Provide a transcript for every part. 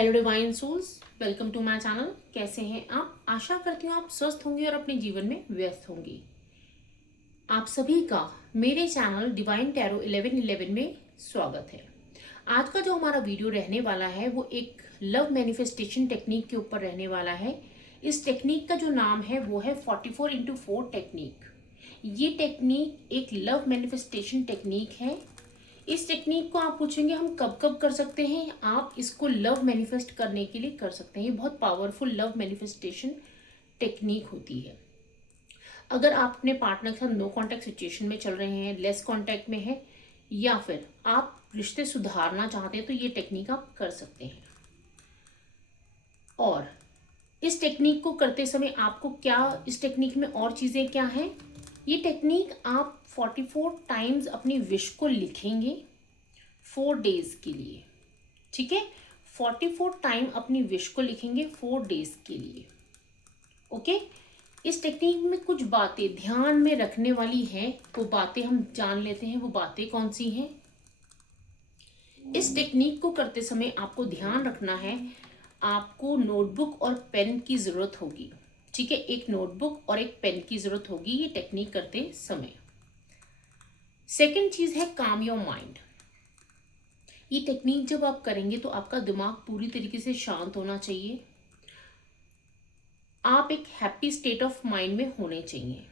Hello divine souls, welcome to my channel. कैसे हैं आप? आशा करती हूँ आप स्वस्थ होंगे और अपने जीवन में व्यस्त होंगे। आप सभी का मेरे चैनल डिवाइन टैरो 1111 में स्वागत है। आज का जो हमारा वीडियो रहने वाला है वो एक लव मैनिफेस्टेशन टेक्निक के ऊपर रहने वाला है। इस टेक्निक का जो नाम है वो है 44x4 टेक्निक। ये टेक्निक एक लव मैनिफेस्टेशन टेक्निक है। इस टेक्निक को आप पूछेंगे हम कब कब कर सकते हैं। आप इसको लव मैनिफेस्ट करने के लिए कर सकते हैं। ये बहुत पावरफुल लव मैनिफेस्टेशन टेक्निक होती है। अगर आप अपने पार्टनर के साथ नो कांटेक्ट सिचुएशन में चल रहे हैं, लेस कांटेक्ट में है, या फिर आप रिश्ते सुधारना चाहते हैं तो ये टेक्निक आप कर सकते हैं। और इस टेक्निक को करते समय आपको क्या, इस टेक्निक में और चीज़ें क्या हैं। ये टेक्निक आप 44 टाइम्स अपनी विश को लिखेंगे 4 डेज के लिए। ठीक है, 44 टाइम अपनी विश को लिखेंगे 4 डेज के लिए। ओके, इस टेक्निक में कुछ बातें ध्यान में रखने वाली हैं। वो बातें हम जान लेते हैं। वो बातें कौन सी हैं? इस टेक्निक को करते समय आपको ध्यान रखना है, आपको नोटबुक और पेन की ज़रूरत होगी। ठीक है, एक नोटबुक और एक पेन की ज़रूरत होगी ये टेक्निक करते समय। सेकंड चीज़ है काम योर माइंड। ये टेक्निक जब आप करेंगे तो आपका दिमाग पूरी तरीके से शांत होना चाहिए। आप एक हैप्पी स्टेट ऑफ माइंड में होने चाहिए।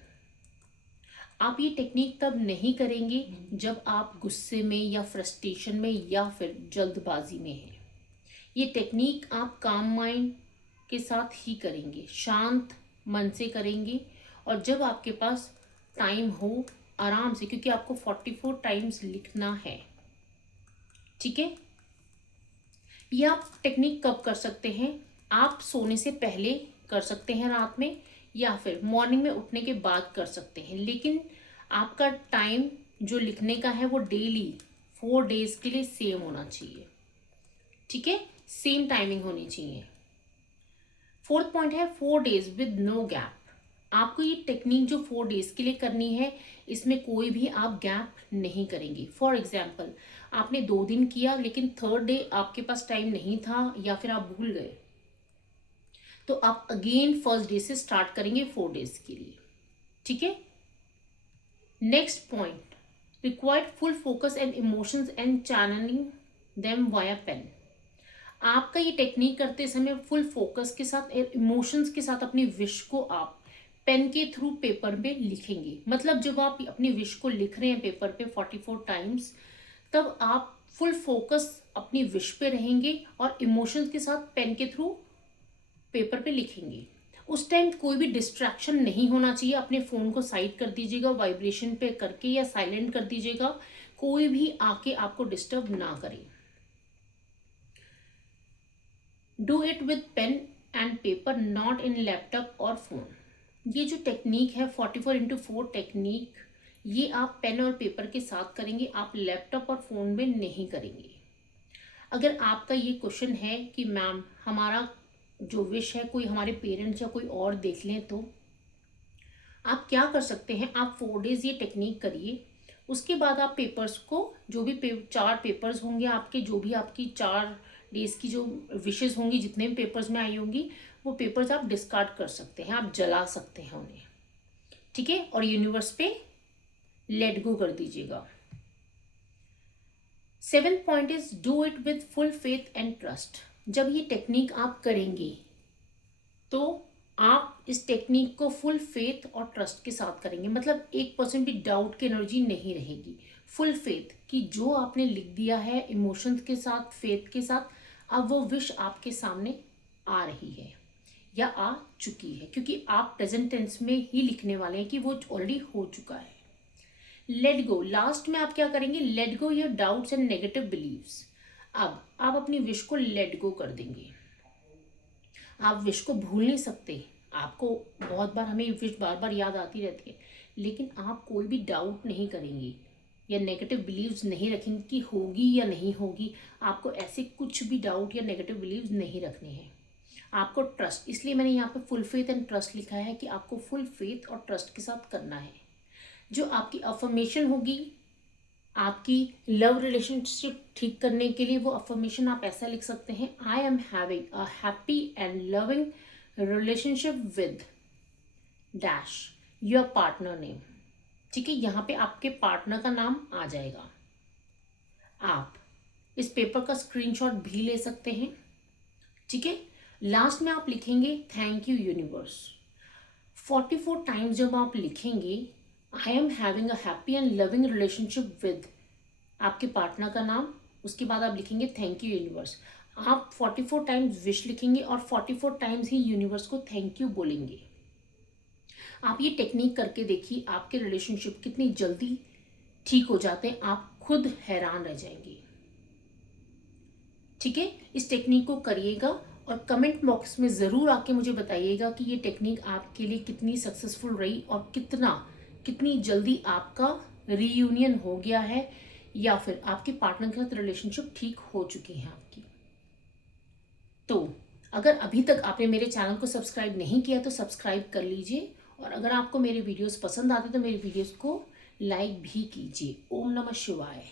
आप ये टेक्निक तब नहीं करेंगे जब आप गुस्से में या फ्रस्ट्रेशन में या फिर जल्दबाजी में हैं। ये टेक्निक आप काम माइंड के साथ ही करेंगे, शांत मन से करेंगे। और जब आपके पास टाइम हो, आराम से, क्योंकि आपको 44 टाइम्स लिखना है। ठीक है, ये आप टेक्निक कब कर सकते हैं? आप सोने से पहले कर सकते हैं रात में, या फिर मॉर्निंग में उठने के बाद कर सकते हैं। लेकिन आपका टाइम जो लिखने का है वो डेली 4 डेज के लिए सेम होना चाहिए। ठीक है, सेम टाइमिंग होनी चाहिए। फोर्थ पॉइंट है 4 डेज विद नो गैप। आपको ये टेक्निक जो 4 डेज के लिए करनी है, इसमें कोई भी आप गैप नहीं करेंगे। फॉर एग्जाम्पल, आपने 2 दिन किया लेकिन थर्ड डे आपके पास टाइम नहीं था या फिर आप भूल गए, तो आप अगेन फर्स्ट डे से स्टार्ट करेंगे 4 डेज के लिए। ठीक है, next point, required full focus and emotions and channelling them via pen. आपका ये टेक्निक करते समय फुल फोकस के साथ, इमोशंस के साथ अपनी विश को आप पेन के थ्रू पेपर पे लिखेंगे। मतलब जब आप अपनी विश को लिख रहे हैं पेपर पे 44 टाइम्स, तब आप फुल फोकस अपनी विश पे रहेंगे और इमोशंस के साथ पेन के थ्रू पेपर पे लिखेंगे। उस टाइम कोई भी डिस्ट्रैक्शन नहीं होना चाहिए। अपने फ़ोन को साइड कर दीजिएगा, वाइब्रेशन पे करके, या साइलेंट कर दीजिएगा। कोई भी आके आपको डिस्टर्ब ना करे। Do it with pen and paper, not in laptop और फोन। ये जो टेक्निक है 44x4 टेक्निक, ये आप पेन और पेपर के साथ करेंगे, आप लैपटॉप और फोन में नहीं करेंगे। अगर आपका ये क्वेश्चन है कि मैम हमारा जो विश है कोई हमारे पेरेंट्स या कोई और देख लें, तो आप क्या कर सकते हैं, आप 4 डेज ये टेक्निक करिए। उसके बाद आप पेपर्स को, जो भी 4 पेपर्स होंगे आपके, जो भी आपकी 4 डेज की जो विशेस होंगी, जितने भी पेपर्स में आई होंगी, वो पेपर्स आप डिस्कार्ड कर सकते हैं, आप जला सकते हैं उन्हें। ठीक है, और यूनिवर्स पे लेट गो कर दीजिएगा। 7th point is do it with full faith and trust. जब ये टेक्निक आप करेंगे तो आप इस टेक्निक को फुल फेथ और ट्रस्ट के साथ करेंगे। मतलब 1% भी डाउट की एनर्जी नहीं रहेगी। फुल फेथ कि जो आपने लिख दिया है, इमोशंस के साथ, फेथ के साथ, अब वो विश आपके सामने आ रही है या आ चुकी है, क्योंकि आप प्रेजेंट टेंस में ही लिखने वाले हैं कि वो ऑलरेडी हो चुका है। लेट गो, लास्ट में आप क्या करेंगे, let go your doubts and negative believes. अब आप अपनी विश को लेट गो कर देंगे। आप विश को भूल नहीं सकते। आपको बहुत बार, हमें विश बार बार याद आती रहती है, लेकिन आप कोई भी डाउट नहीं करेंगे या नेगेटिव बिलीव्स नहीं रखेंगे कि होगी या नहीं होगी। आपको ऐसे कुछ भी डाउट या नेगेटिव बिलीव्स नहीं रखने हैं। आपको ट्रस्ट, इसलिए मैंने यहाँ पे फुल फेथ एंड ट्रस्ट लिखा है कि आपको फुल फेथ और ट्रस्ट के साथ करना है। जो आपकी अफर्मेशन होगी, आपकी लव रिलेशनशिप ठीक करने के लिए वो अफर्मेशन आप ऐसा लिख सकते हैं, I am having a happy and loving relationship with dash your partner name. ठीक है, यहाँ पे आपके पार्टनर का नाम आ जाएगा। आप इस पेपर का स्क्रीनशॉट भी ले सकते हैं। ठीक है, लास्ट में आप लिखेंगे थैंक यू यूनिवर्स। 44 टाइम्स जब आप लिखेंगे I am having a happy and loving relationship with आपके पार्टनर का नाम, उसके बाद आप लिखेंगे थैंक यू यूनिवर्स। आप 44 टाइम्स विश लिखेंगे और 44 टाइम्स ही यूनिवर्स को थैंक यू बोलेंगे। आप ये टेक्निक करके देखिए, आपके रिलेशनशिप कितनी जल्दी ठीक हो जाते हैं, आप खुद हैरान रह जाएंगे। ठीक है, इस टेक्निक को करिएगा और कमेंट बॉक्स में ज़रूर आके मुझे बताइएगा कि ये टेक्निक आपके लिए कितनी सक्सेसफुल रही और कितनी जल्दी आपका रीयूनियन हो गया है या फिर आपके पार्टनर के साथ रिलेशनशिप ठीक हो चुकी है आपकी। तो अगर अभी तक आपने मेरे चैनल को सब्सक्राइब नहीं किया तो सब्सक्राइब कर लीजिए, और अगर आपको मेरे वीडियोस पसंद आते तो मेरे वीडियोस को लाइक भी कीजिए। ओम नमः शिवाय।